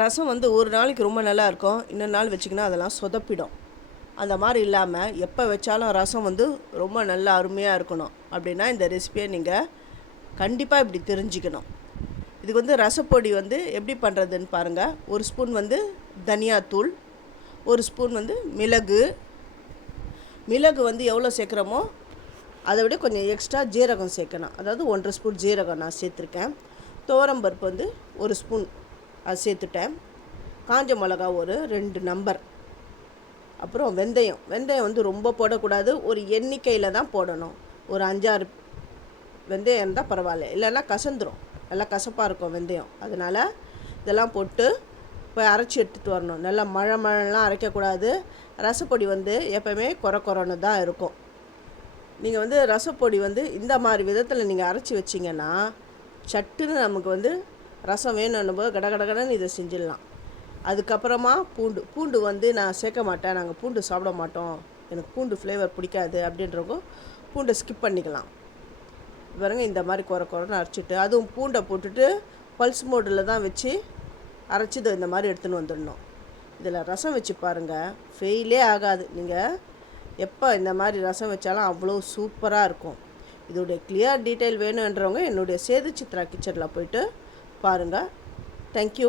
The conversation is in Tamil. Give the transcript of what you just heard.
ரசம் வந்து ஒரு நாளைக்கு ரொம்ப நல்லா இருக்கும், இன்னொரு நாள் வச்சிங்கன்னா அதெல்லாம் சொதப்பிடும். அந்த மாதிரி இல்லாமல் எப்போ வச்சாலும் ரசம் வந்து ரொம்ப நல்லா அருமையாக இருக்கணும் அப்படின்னா இந்த ரெசிபியை நீங்கள் கண்டிப்பாக இப்படி தெரிஞ்சுக்கணும். இதுக்கு வந்து ரசப்பொடி வந்து எப்படி பண்ணுறதுன்னு பாருங்கள். ஒரு ஸ்பூன் வந்து தனியாத்தூள், ஒரு ஸ்பூன் வந்து மிளகு வந்து எவ்வளோ சேர்க்குறோமோ அதை விட கொஞ்சம் எக்ஸ்ட்ரா ஜீரகம் சேர்க்கணும். அதாவது 1.5 ஸ்பூன் ஜீரகம் நான் சேர்த்துருக்கேன். துவரம்பருப்பு வந்து ஒரு ஸ்பூன் அது சேர்த்துட்டேன். காஞ்ச மிளகா ஒரு 2 நம்பர். அப்புறம் வெந்தயம் வந்து ரொம்ப போடக்கூடாது, ஒரு எண்ணிக்கையில் தான் போடணும். ஒரு 5-6 வெந்தயம் இருந்தால் பரவாயில்ல, இல்லைன்னா கசந்துடும், நல்லா கசப்பாக இருக்கும் வெந்தயம். அதனால் இதெல்லாம் போட்டு போய் அரைச்சி எடுத்துகிட்டு வரணும். நல்லா மழைலாம் அரைக்கக்கூடாது. ரசப்பொடி வந்து எப்போவுமே குறைன்னு தான் இருக்கும். நீங்கள் வந்து ரசப்பொடி வந்து இந்த மாதிரி விதத்தில் நீங்கள் அரைச்சி வச்சிங்கன்னா சட்டுன்னு நமக்கு வந்து ரசம் வேணும்னும் போது கடகடன்னு இதை செஞ்சிடலாம். அதுக்கப்புறமா பூண்டு வந்து நான் சேர்க்க மாட்டேன், நாங்கள் பூண்டு சாப்பிட மாட்டோம், எனக்கு பூண்டு ஃப்ளேவர் பிடிக்காது அப்படின்றவங்க பூண்டை ஸ்கிப் பண்ணிக்கலாம். பாருங்க, இந்த மாதிரி குறைன்னு அரைச்சிட்டு அதுவும் பூண்டை போட்டுட்டு பல்ஸ் மோடில் தான் வச்சு அரைச்சி இந்த மாதிரி எடுத்துன்னு வந்துடணும். இதில் ரசம் வச்சு பாருங்கள், ஃபெயிலே ஆகாது. நீங்கள் எப்போ இந்த மாதிரி ரசம் வச்சாலும் அவ்வளோ சூப்பராக இருக்கும். இதோடைய கிளியர் டீட்டெயில் வேணுன்றவங்க என்னுடைய சேது சித்ரா கிச்சனில் போய்ட்டு பாருங்கள். தேங்க்யூ.